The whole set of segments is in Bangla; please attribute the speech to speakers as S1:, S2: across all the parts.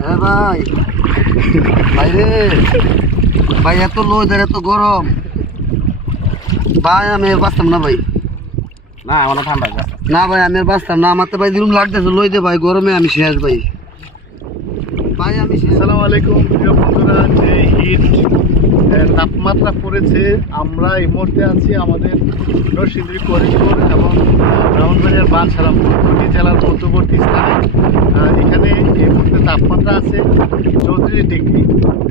S1: হ্যাঁ ভাই। ভাই রে ভাই এত লোদের এত গরম। ভাই আমি বাঁচতাম না ভাই।
S2: না আমার ঠান্ডা
S1: না ভাই আমি বাঁচতাম না। আমার তো ভাই দিলুম লাগতেছে লই দে ভাই গরমে আমি শেষ ভাই। ভাই আমি
S2: আসসালামু আলাইকুম প্রিয় বন্ধুরা যে হিট এর তাপমাত্রা পড়েছে। আমরা এই মুহূর্তে আছি আমাদের নরসিংদী করিমপুর এবং ব্রাহ্মণবাড়িয়ার বাঞ্ছারামপুর দুটি জেলার মধ্যবর্তী স্থানে। এখানে এই মুহূর্তে তাপমাত্রা আছে চৌত্রিশ ডিগ্রি।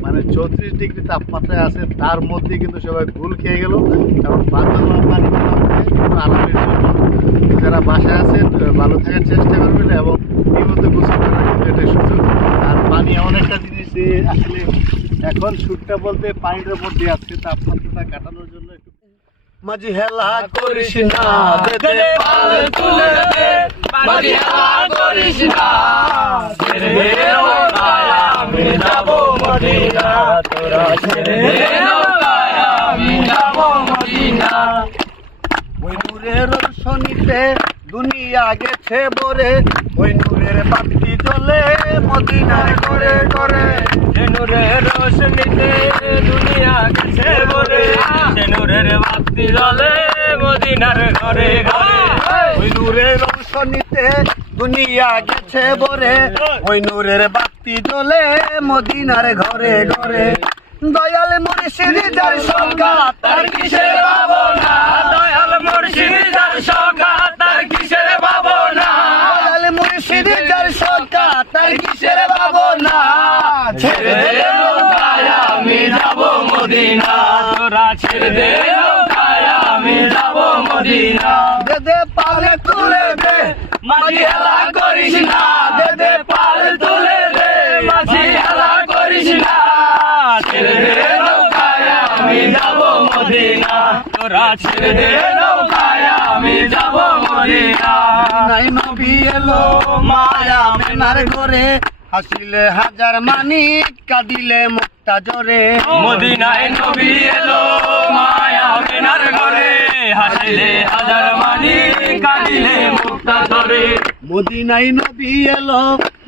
S2: মানে চৌত্রিশ ডিগ্রি তাপমাত্রায় আছে, তার মধ্যে কিন্তু সবাই ভুল খেয়ে গেল। এবং একটু আরামের জন্য। যারা বাসায় আছেন ভালো থাকার চেষ্টা করবেন এবং নিয়মিত গোসল করার যে আসলে এখন সুটটা বলতে পানিটার মধ্যে আছে তাপমাত্রাটা কাটানোর জন্য একটু মাঝি হেলা করিস না দে দে পাল তুলে দে। মাঝি হেলা করিস না ছেড়ে দে নৌকায় আমি যাব মদিনা। তোরা ছেড়ে দে নৌকায় আমি যাব মদিনা। ওই নূরের রোশনীতে দুনিয়া গেছে বরে ওই নূরের বাতি জ্বলে মদিনার করে করে
S3: নূরের রোশনীতে দুনিয়া গেছে বলে সে নূরের বাতি জ্বলে মদিনার ঘরে ঘরে।
S2: ওই নূরের রোশনীতে দুনিয়া গেছে বরে ওই নূরের বাতি জ্বলে মদিনার ঘরে ঘরে। দয়াল মুর্শিদ যার সকা তার কিসের ভাবনা
S3: ভাবনা
S2: ছেড়ে দে আমি যাব মদিনা।
S3: তোরা ছেড়ে দে আমি যাব মদিনা।
S2: দে দে পালে তুলে দে
S3: মাঝি হেলা করিস না। দে দে পাল তুলে দে মাঝি হেলা করিস না। ছেড়ে দে আমি যাব মদিনা। তোরা ছেড়ে দে আমি যাব মদিনা।
S2: নাই নবী এলো মায়া মেনার ঘরে। হাসিলে হাজার মানিক কাঁদিলে মুক্তা জোরে
S3: মদিনায় নবী এলো মায়া মেনার ঘরে। হাসিলে হাজার মানি কাঁদিলে মুক্তা ধরে
S2: মদিনাই নবী এলো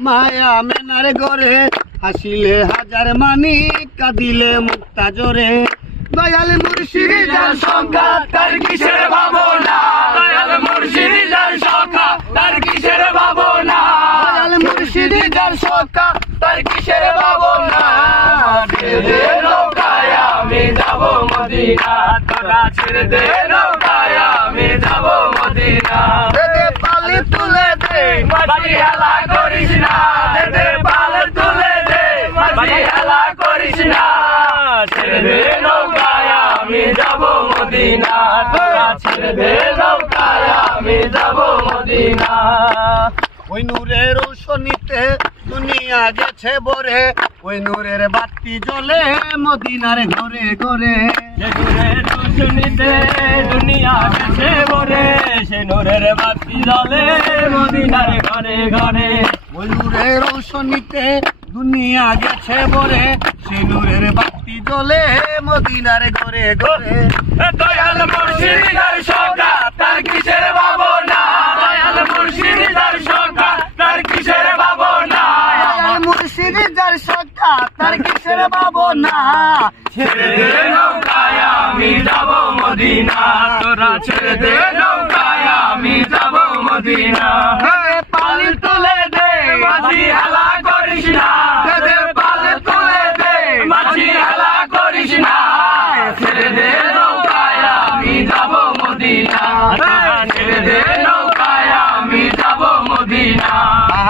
S2: মায়া মেনার ঘরে। হাসিলে হাজার মানিক কাঁদিলে মুক্তা জোরে দয়াল মুর্শিদ যার সংখ্যা
S3: তার কিসের ভাবনা তার কিসের ভাবনা নৌকায় আমি যাব মদিনা। তোরা ছেড়ে দে নৌকায় আমি যাব মদিনা।
S2: পালি তুলে দে
S3: মাঝি হেলা করিস না। দে দে তুলে দে মাঝি হেলা করিস না। ছেড়ে দে নৌকায় আমি যাব মদিনা। তোরা ছেড়ে দে নৌকায় আমি যাব মদিনা।
S2: ওই নূরের রোশনীতে দুনিয়া গেছে বরে ওই নূরের বাতি জ্বলে মদিনার ঘরে ঘরে।
S3: দুনিয়া গেছে ভরে সে নূরের বাতি জ্বলে মদিনার ঘরে ঘরে।
S2: ওই নূরের রোশনীতে দুনিয়া গেছে বরে সে নূরের বাতি জ্বলে মদিনার ঘরে ঘরে
S3: দয়াল মুর্শিদার সকা তার কিসের ভাবনা দয়াল মুর্শিদার সকা তার কিসের ভাবনা
S2: দয়াল মুর্শিদ যার সখা তার কিসের না?
S3: ছেড়ে দে নৌকায় আমি যাব মদিনা। তোরা ছেড়ে দে নৌকায় আমি যাব মদিনা।
S2: দে তুলে দে
S3: বাজি হেলা করিস না দে পাল তুলে দে মাঝি হেলা করিস না ছেড়ে দে নৌকায় আমি যাব মদিনা তোরা ছেড়ে দে নৌকায় আমি যাব মদিনা